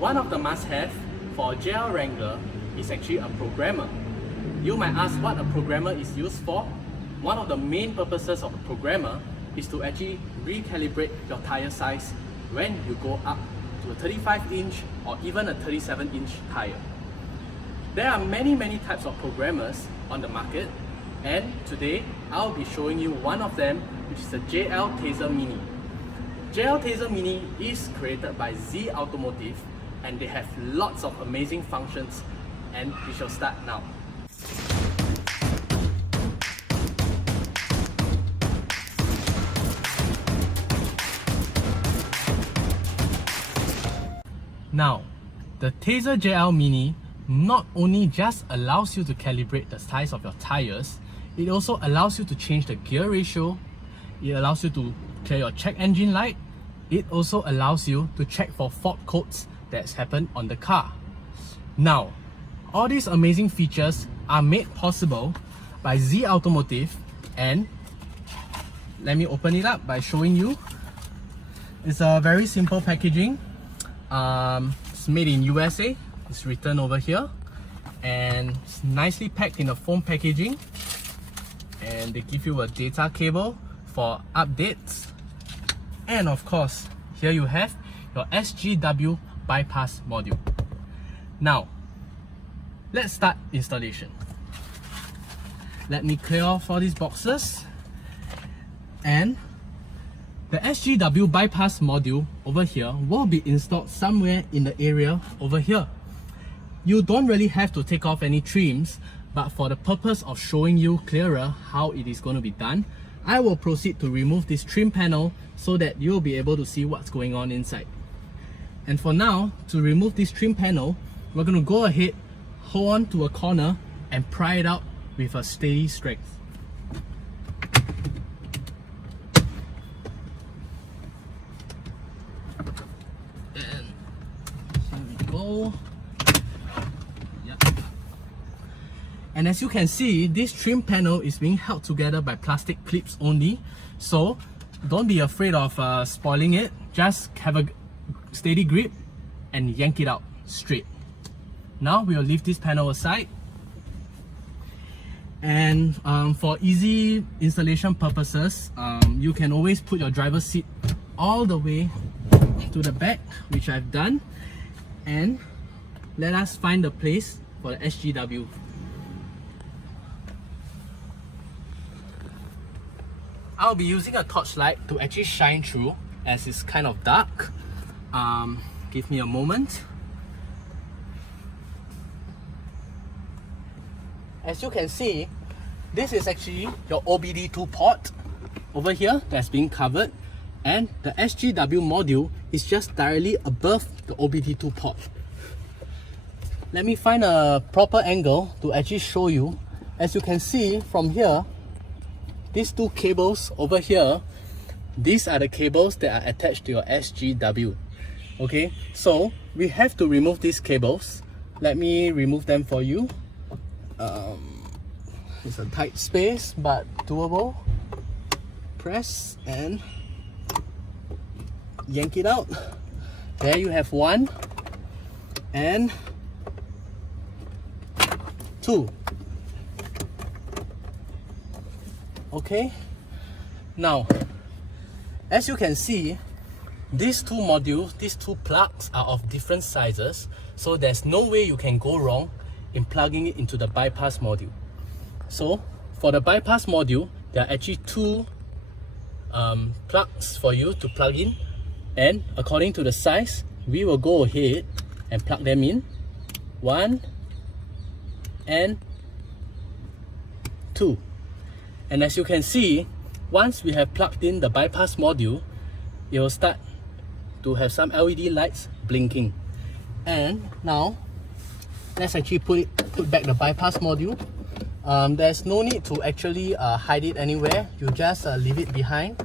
One of the must-have for a JL Wrangler is actually a programmer. You might ask what a programmer is used for. One of the main purposes of a programmer is to actually recalibrate your tire size when you go up to a 35-inch or even a 37-inch tire. There are many types of programmers on the market, and today I'll be showing you one of them, which is the JL Tazer Mini. JL Tazer Mini is created by Z Automotive, and they have lots of amazing functions, and we shall start now. Now, the Tazer JL Mini not only just allows you to calibrate the size of your tires, it also allows you to change the gear ratio, it allows you to clear your check engine light, it also allows you to check for fault codes that's happened on the car. Now, all these amazing features are made possible by Z Automotive, and let me open it up by showing you. It's a very simple packaging. It's made in USA. It's written over here, and it's nicely packed in a foam packaging, and they give you a data cable for updates, and of course here you have your SGW Bypass Module. Now let's start installation. Let me clear off all these boxes, and the SGW Bypass Module over here will be installed somewhere in the area over here. You don't really have to take off any trims, but for the purpose of showing you clearer how it is going to be done, I will proceed to remove this trim panel so that you'll be able to see what's going on inside. And for now, to remove this trim panel, we're going to go ahead, hold on to a corner and pry it out with a steady strength. And here we go. And as you can see, this trim panel is being held together by plastic clips only, so don't be afraid of spoiling it. Just have a steady grip and yank it out straight. Now we'll leave this panel aside, and for easy installation purposes, you can always put your driver's seat all the way to the back, which I've done, and let us find the place for the SGW. I'll be using a torchlight to actually shine through, as it's kind of dark. Give me a moment. As you can see, this is actually your OBD2 port over here that's being covered, and the SGW module is just directly above the OBD2 port. Let me find a proper angle to actually show you. As you can see from here, these two cables over here, these are the cables that are attached to your SGW. Okay, so we have to remove these cables. Let me remove them for you. It's a tight space, but doable. Press and yank it out. There you have one and two. Okay, now as you can see, these two modules, these two plugs are of different sizes, so there's no way you can go wrong in plugging it into the bypass module. So for the bypass module, there are actually two plugs for you to plug in, and according to the size, we will go ahead and plug them in. 1 and 2. And as you can see, once we have plugged in the bypass module, it will start to have some LED lights blinking. And now, let's actually put back the bypass module. There's no need to actually hide it anywhere. You just leave it behind.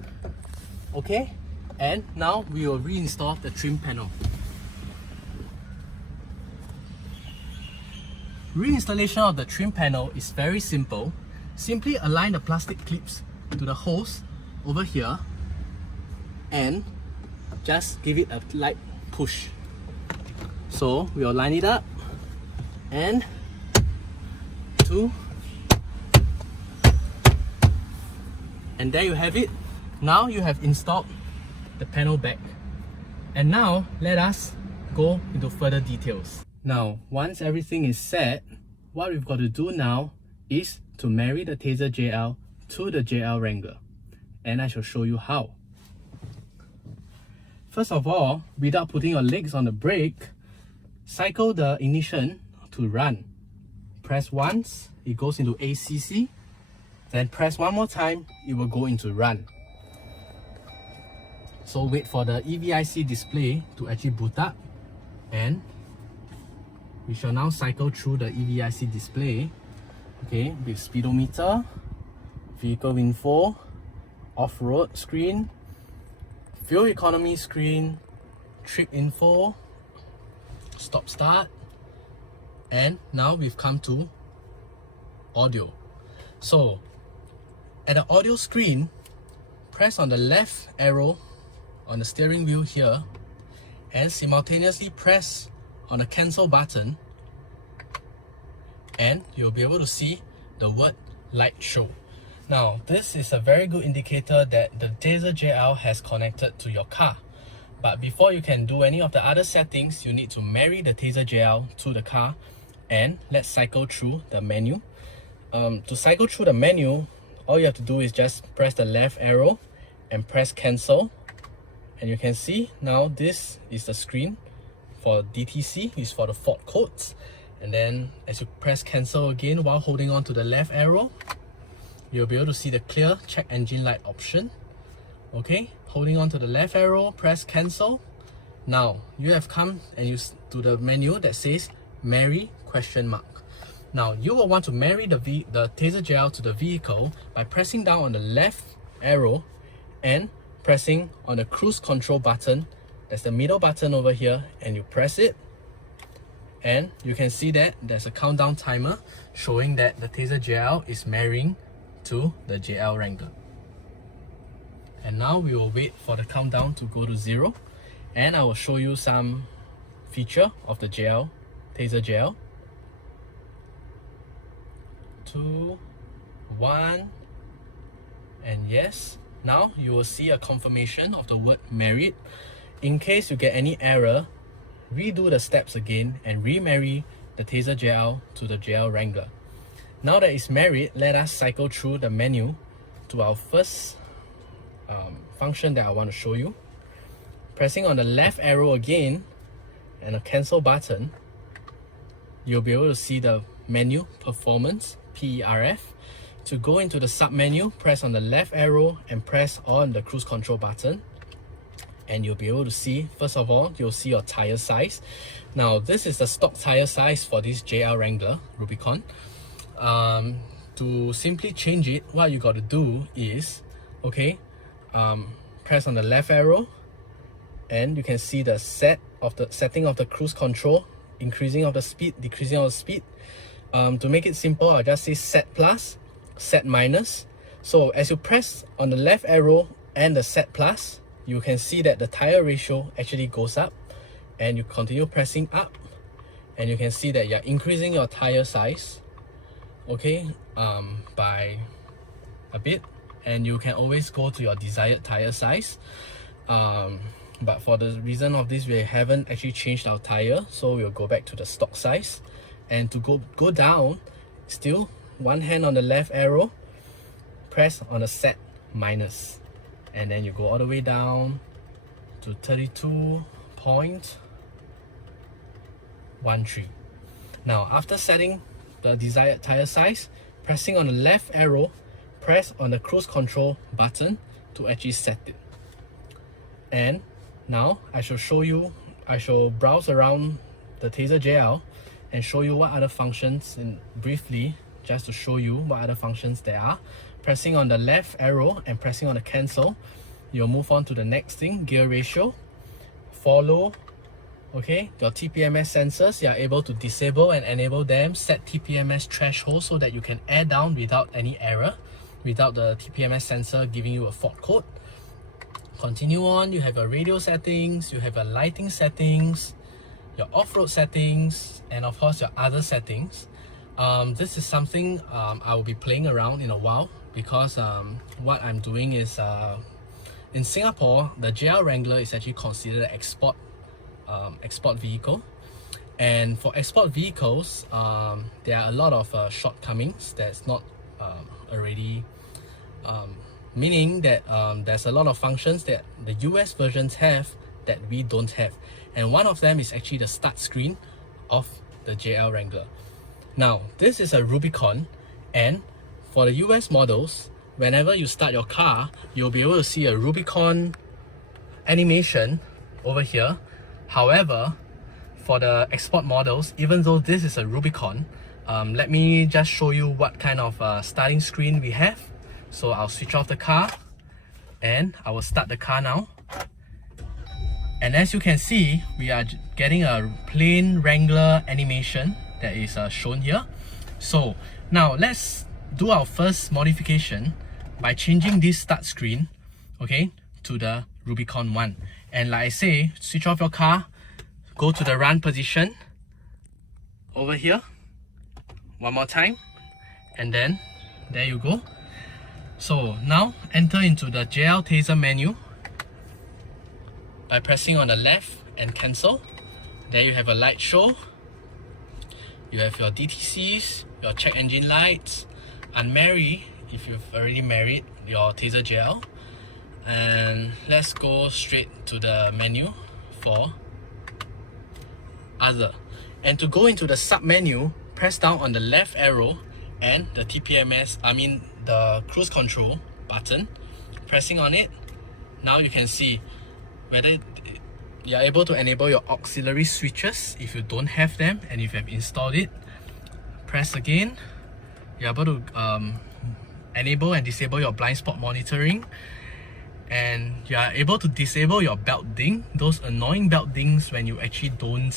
Okay, and now we will reinstall the trim panel. Reinstallation of the trim panel is very simple. Simply align the plastic clips to the holes over here and just give it a light push. So we'll line it up, and 2, and there you have it. Now you have installed the panel back. And now let us go into further details. Now, once everything is set, what we've got to do now is to marry the Tazer JL to the JL Wrangler. And I shall show you how. First of all, without putting your legs on the brake, cycle the ignition to run. Press once, it goes into ACC. Then press one more time, it will go into run. So wait for the EVIC display to actually boot up, and we shall now cycle through the EVIC display, okay, with speedometer, vehicle info, off-road screen, fuel economy screen, trip info, stop start, and now we've come to audio. So at the audio screen, press on the left arrow on the steering wheel here and simultaneously press on the cancel button, and you'll be able to see the word light show. Now this is a very good indicator that the Tazer JL has connected to your car. But before you can do any of the other settings, you need to marry the Tazer JL to the car, and let's cycle through the menu. To cycle through the menu, all you have to do is just press the left arrow and press cancel. And you can see now this is the screen for DTC, is for the fault codes. And then as you press cancel again while holding on to the left arrow, you'll be able to see the clear check engine light option. Okay, holding on to the left arrow, press cancel. Now you have come and to the menu that says marry ? Now you will want to marry the Tazer JL to the vehicle by pressing down on the left arrow and pressing on the cruise control button. That's the middle button over here, and you press it, and you can see that there's a countdown timer showing that the Tazer JL is marrying to the JL Wrangler. And now we will wait for the countdown to go to 0, and I will show you some feature of the Tazer JL. 2, 1, and yes. Now you will see a confirmation of the word married. In case you get any error, redo the steps again and remarry the Tazer JL to the JL Wrangler. Now that it's married, let us cycle through the menu to our first function that I want to show you. Pressing on the left arrow again and a cancel button, you'll be able to see the menu performance, PERF. To go into the sub menu, press on the left arrow and press on the cruise control button, and you'll be able to see, first of all, you'll see your tire size. Now this is the stock tire size for this JL Wrangler Rubicon. To simply change it, what you got to do is, okay, press on the left arrow, and you can see the setting of the cruise control, increasing of the speed, decreasing of the speed. To make it simple, I'll just say set plus, set minus. So as you press on the left arrow and the set plus, you can see that the tire ratio actually goes up, and you continue pressing up, and you can see that you're increasing your tire size, okay, by a bit, and you can always go to your desired tire size. But for the reason of this, we haven't actually changed our tire, so we'll go back to the stock size. And to go down, still one hand on the left arrow, press on the set minus, and then you go all the way down to 32.13. Now after setting the desired tire size, pressing on the left arrow, press on the cruise control button to actually set it. And now I shall browse around the Tazer JL and show you what other functions, briefly, just to show you what other functions there are. Pressing on the left arrow and pressing on the cancel, you'll move on to the next thing, gear ratio, follow, okay, your TPMS sensors, you are able to disable and enable them, set TPMS threshold so that you can air down without any error, without the TPMS sensor giving you a fault code. Continue on, you have your radio settings, you have your lighting settings, your off-road settings, and of course your other settings. This is something I will be playing around in a while, because what I'm doing is in Singapore, the JL Wrangler is actually considered an export vehicle. And for export vehicles, there are a lot of shortcomings that's not already, meaning that there's a lot of functions that the US versions have that we don't have. And one of them is actually the start screen of the JL Wrangler. Now, this is a Rubicon, and for the US models, whenever you start your car, you'll be able to see a Rubicon animation over here. However, for the export models, even though this is a Rubicon, let me just show you what kind of starting screen we have. So I'll switch off the car and I will start the car now. And as you can see, we are getting a plain Wrangler animation that is shown here. So now let's do our first modification by changing this start screen, okay, to the Rubicon one. And like I say, switch off your car, go to the run position over here one more time, and then there you go. So now enter into the JL Tazer menu by pressing on the left and cancel. There you have a light show. You have your DTCs, your check engine lights, unmarry if you've already married your Tazer JL. And let's go straight to the menu for other. And to go into the sub menu, press down on the left arrow and the TPMS, the cruise control button. Pressing on it, now you can see whether you're able to enable your auxiliary switches if you don't have them, and if you have installed it. Press again, you're able to enable and disable your blind spot monitoring, and you are able to disable your belt ding, those annoying belt dings when you actually don't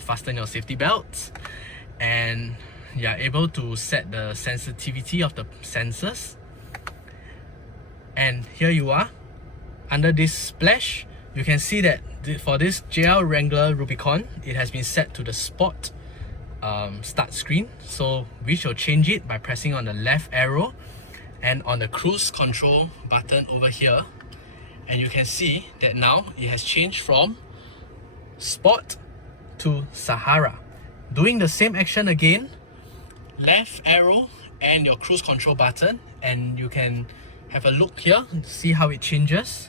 fasten your safety belts. And you are able to set the sensitivity of the sensors. And here you are, under this splash, you can see that for this JL Wrangler Rubicon, it has been set to the Sport start screen. So we shall change it by pressing on the left arrow and on the cruise control button over here. And you can see that now it has changed from Sport to Sahara. Doing the same action again, left arrow and your cruise control button, and you can have a look here to see how it changes.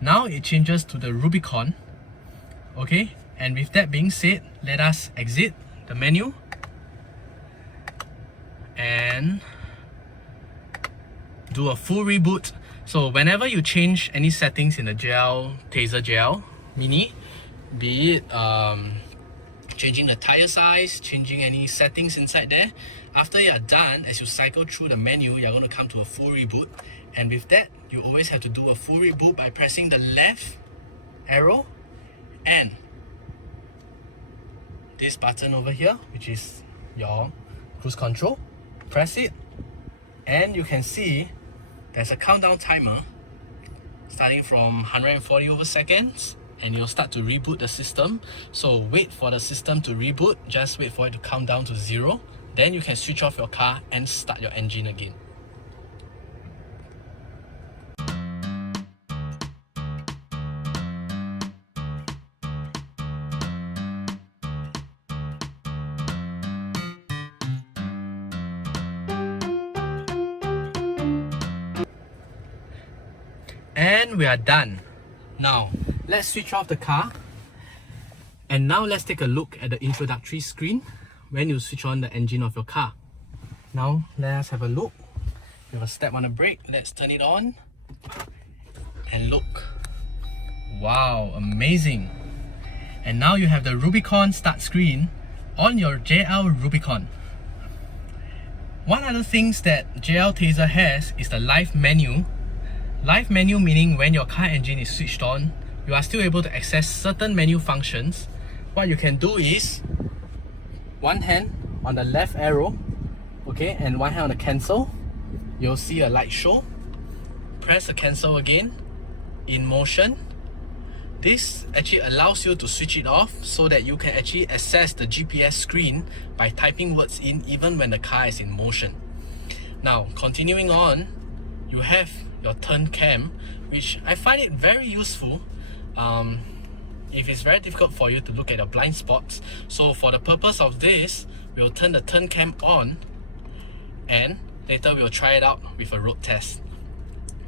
Now it changes to the Rubicon. Okay, and with that being said, let us exit the menu and do a full reboot. So whenever you change any settings in the Tazer JL Mini, be it changing the tire size, changing any settings inside there, after you are done, as you cycle through the menu, you're going to come to a full reboot. And with that, you always have to do a full reboot by pressing the left arrow and this button over here, which is your cruise control. Press it and you can see there's a countdown timer starting from 140 over seconds, and you'll start to reboot the system. So wait for the system to reboot, just wait for it to count down to 0. Then you can switch off your car and start your engine again. And we are done. Now let's switch off the car, and now let's take a look at the introductory screen when you switch on the engine of your car. Now let us have a look. We have a step on the brake. Let's turn it on and look. Wow, amazing. And now you have the Rubicon start screen on your JL Rubicon. One other things that JL Tazer has is the live menu. Live menu meaning when your car engine is switched on, you are still able to access certain menu functions. What you can do is one hand on the left arrow, okay, and one hand on the cancel. You'll see a light show. Press the cancel again, in motion. This actually allows you to switch it off so that you can actually access the GPS screen by typing words in even when the car is in motion. Now, continuing on, you have your turn cam, which I find it very useful if it's very difficult for you to look at your blind spots. So for the purpose of this, we'll turn the turn cam on and later we'll try it out with a road test.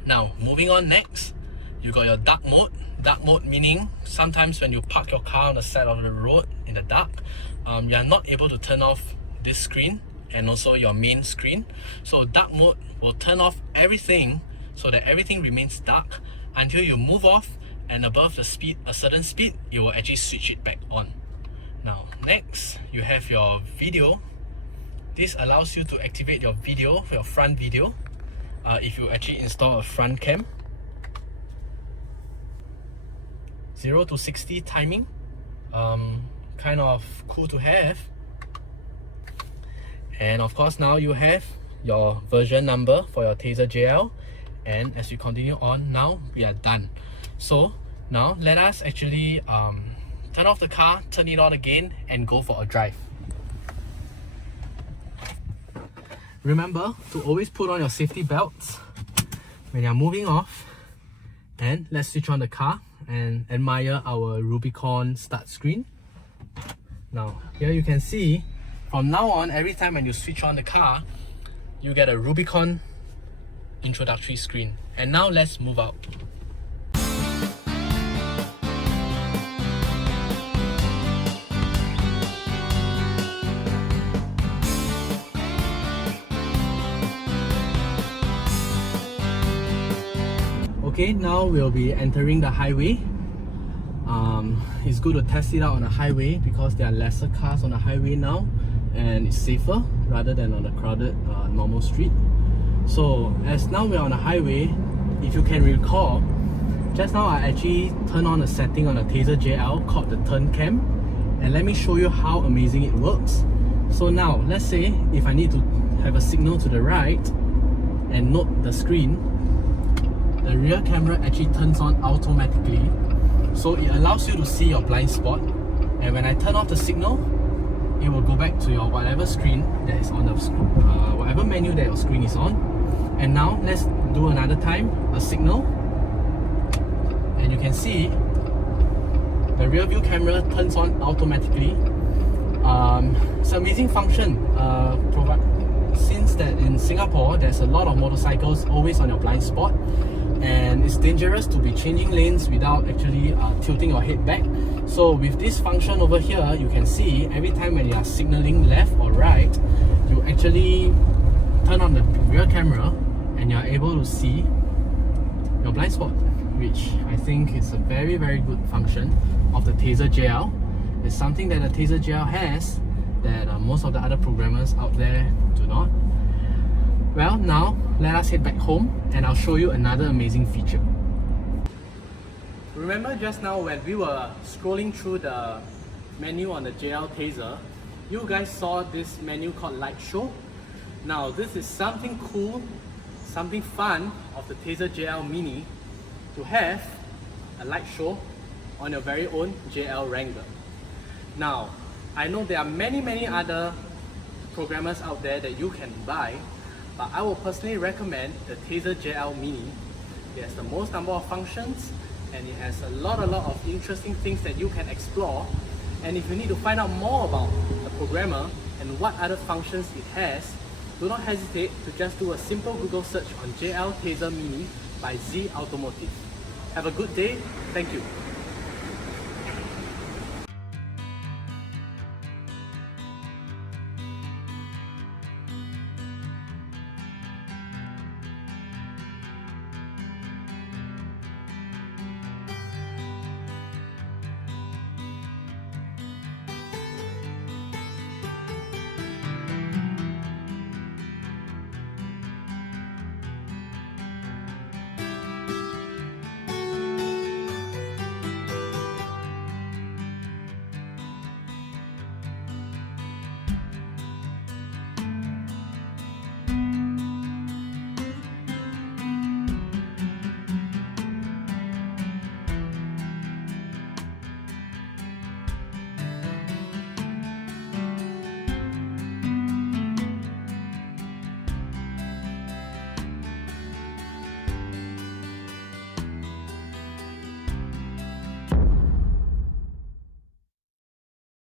Now, moving on next, you got your dark mode. Dark mode meaning sometimes when you park your car on the side of the road in the dark, you are not able to turn off this screen and also your main screen. So dark mode will turn off everything so that everything remains dark until you move off and above the speed, a certain speed, you will actually switch it back on. Now next, you have your video. This allows you to activate your video, your front video, if you actually install a front cam. 0 to 60 timing, kind of cool to have. And of course now you have your version number for your Tazer JL, and as we continue on, now we are done. So now let us actually turn off the car, turn it on again and go for a drive. Remember to always put on your safety belts when you're moving off, and let's switch on the car and admire our Rubicon start screen. Now here you can see from now on, every time when you switch on the car, you get a Rubicon introductory screen. And now let's move out. Okay, now we'll be entering the highway. It's good to test it out on a highway because there are lesser cars on the highway now and it's safer rather than on a crowded normal street. So as now we're on a highway, if you can recall, just now I actually turned on a setting on a Tazer JL called the turn cam, and let me show you how amazing it works. So now let's say if I need to have a signal to the right and note the screen, the rear camera actually turns on automatically, so it allows you to see your blind spot, and when I turn off the signal, it will go back to your whatever screen that is on the whatever menu that your screen is on. And now let's do another time a signal, and you can see the rear view camera turns on automatically. It's an amazing function, since that in Singapore there's a lot of motorcycles always on your blind spot, and it's dangerous to be changing lanes without actually tilting your head back. So with this function over here, you can see every time when you are signaling left or right, you actually turn on the rear camera and you are able to see your blind spot, which I think is a very good function of the Tazer JL. It's something that the Tazer JL has that most of the other programmers out there do not. Well, now let us head back home and I'll show you another amazing feature. Remember just now when we were scrolling through the menu on the JL Tazer, you guys saw this menu called Light Show. Now this is something cool, something fun of the Tazer JL Mini, to have a light show on your very own JL Wrangler. Now, I know there are many other programmers out there that you can buy, but I will personally recommend the Tazer JL Mini. It has the most number of functions and it has a lot of interesting things that you can explore. And if you need to find out more about the programmer and what other functions it has, do not hesitate to just do a simple Google search on JL Tazer Mini by Z Automotive. Have a good day. Thank you.